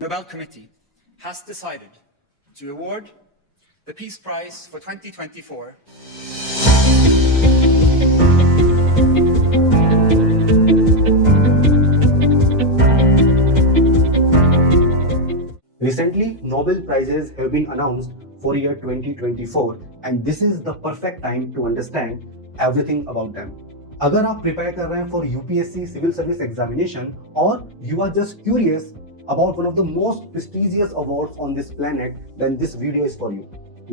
Nobel Committee has decided to award the Peace Prize for 2024 Recently, Nobel Prizes have been announced for year 2024 and this is the perfect time to understand everything about them. अगर आप prepare कर रहे हैं for UPSC civil service examination और you are just curious about one of the most prestigious awards on this planet, then this video is for you.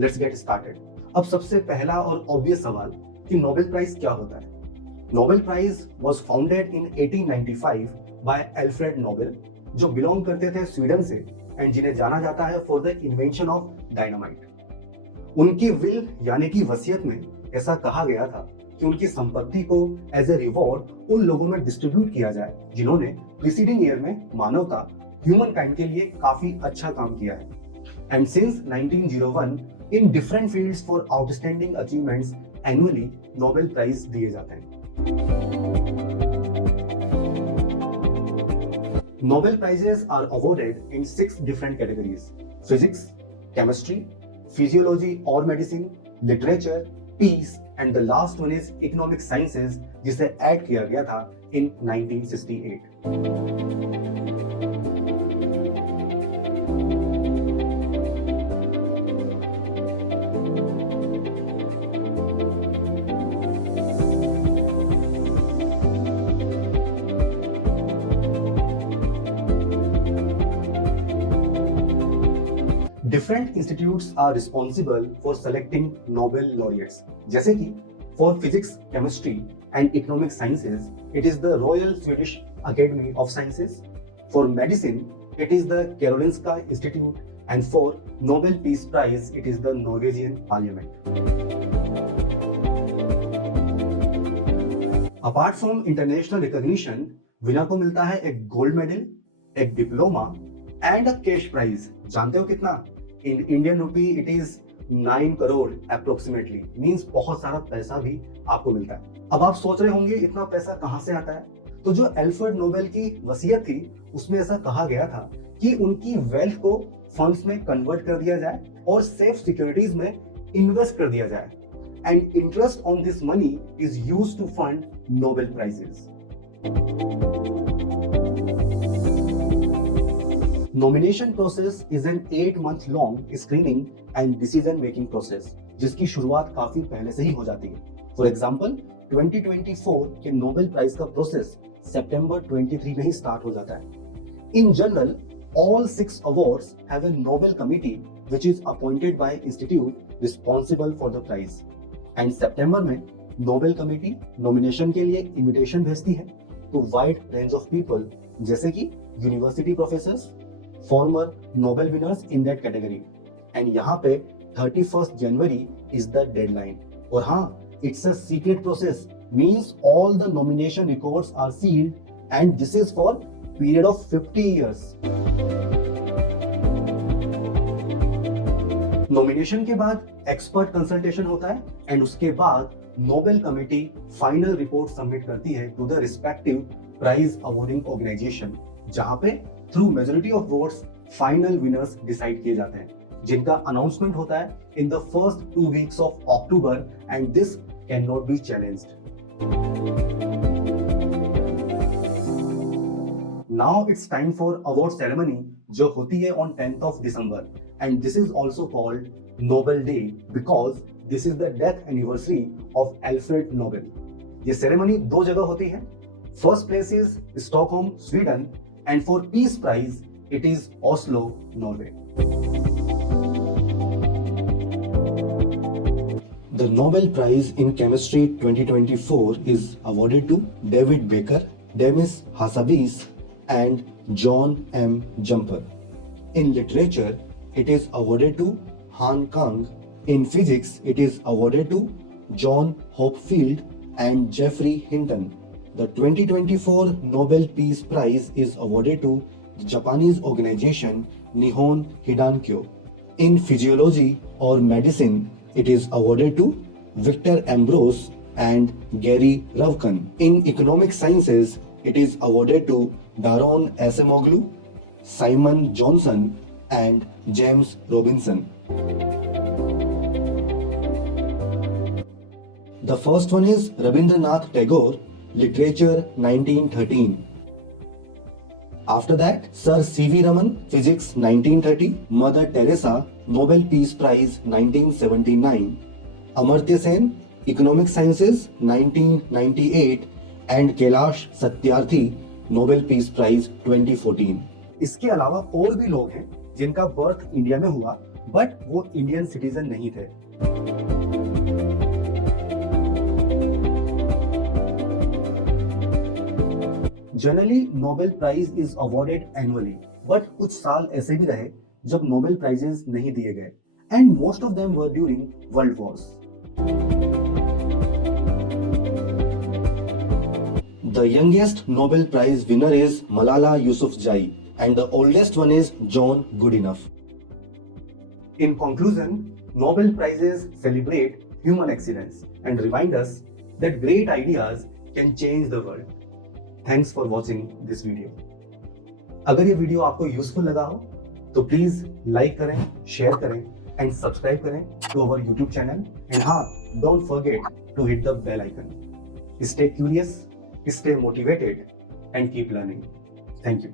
Let's get started. अब सबसे पहला और obvious सवाल कि नोबेल प्राइज क्या होता है? Nobel prize was founded in 1895 by Alfred Nobel, जो बिलोंग करते थे स्वीडन से एंड जिन्हें जाना जाता है for the invention of dynamite. उनकी विल यानी कि वसीयत में ऐसा कहा गया था कि उनकी संपत्ति को एज ए रिवॉर्ड उन लोगों में डिस्ट्रीब्यूट किया जाए जिन्होंने प्रीसीडिंग ईयर में मानवता ह्यूमन काइंड के लिए काफी अच्छा काम किया है। And since 1901 in different fields for outstanding achievements annually Nobel prize दिए जाते हैं। Nobel prizes are awarded in 6 different categories: physics, chemistry, physiology or medicine, literature, peace, and the last one is economic sciences, जिसे add किया गया था in 1968. Different institutes are responsible for selecting Nobel laureates. जैसे कि for physics, chemistry, and economic sciences, it is the Royal Swedish Academy of Sciences. For medicine, it is the Karolinska Institute, and for Nobel Peace Prize, it is the Norwegian Parliament. Apart from international recognition, winner को मिलता है एक gold medal, एक diploma and a cash prize. जानते हो कितना? In Indian rupee it is 9 crore approximately, means बहुत सारा पैसा भी आपको मिलता है। अब आप सोच रहे होंगे इतना पैसा कहां से आता है? तो जो अल्फ्रेड नोबेल की वसीयत थी उसमें ऐसा कहा गया था कि उनकी वेल्थ को फंड्स में कन्वर्ट कर दिया जाए और सेफ सिक्योरिटीज में इन्वेस्ट कर दिया जाए and interest on this money is used to fund Nobel prizes. Nomination process is an 8-month long screening and decision making process, जिसकी शुरुआत काफी पहले से ही हो जाती है। फॉर एग्जाम्पल 2024 के नोबेल प्राइज का प्रोसेस सितंबर 23 में ही स्टार्ट हो जाता है। In general all 6 awards have a Nobel committee which is appointed by institute responsible for the prize. And सितंबर में नोबेल कमेटी नॉमिनेशन के लिए इनविटेशन भेजती है to wide range of people, जैसे कि university professors, former Nobel winners in that category. And यहाँ पे 31 जनवरी इज द डेडलाइन। और हाँ, it's a secret process, means all the nomination records are sealed and this is for period of 50 years. Nomination के बाद expert consultation होता है and उसके बाद Nobel committee final report submit करती है to the respective prize awarding organisation, जहां पे through majority of votes final winners decide किए जाते हैं, जिनका अनाउंसमेंट होता है in the first 2 weeks of October and this can not be challenged. Now it's time for award ceremony, जो होती है on 10th of December and this is also called Nobel day because this is the death anniversary of Alfred Nobel. ये ceremony 2 जगह होती है। First place is Stockholm, Sweden, and for Peace Prize it is Oslo, Norway. The Nobel Prize in Chemistry 2024 is awarded to David Baker, Demis Hassabis, and John M. Jumper. In literature, it is awarded to Han Kang. In physics, it is awarded to John Hopfield and Geoffrey Hinton. The 2024 Nobel Peace Prize is awarded to the Japanese organization Nihon Hidankyo. In physiology or medicine, it is awarded to Victor Ambrose and Gary Ruvkun. In economic sciences, it is awarded to Daron Acemoglu, Simon Johnson and James Robinson. The first one is Rabindranath Tagore, Literature 1913. After that, Sir C.V. Raman, Physics 1930, Mother Teresa, Nobel Peace Prize 1979, Amartya Sen, Economic Sciences 1998 and Kailash Satyarthi, Nobel Peace Prize 2014. इसके अलावा और भी लोग हैं जिनका birth India में हुआ but वो इंडियन सिटीजन नहीं थे. Generally Nobel prize is awarded annually, but कुछ साल ऐसे भी रहे जब नोबेल प्राइजेस नहीं दिए गए and most of them were during world Wars. The youngest Nobel Prize winner is Malala Yousafzai and the oldest one is John Goodenough. In conclusion, Nobel Prizes celebrate human excellence and remind us that great ideas can change the world. Thanks for watching this video. अगर ये video आपको useful लगा हो तो please like करें, share करें and subscribe करें to our YouTube channel and हाँ, don't forget to hit the bell icon. Stay curious, stay motivated and keep learning. Thank you.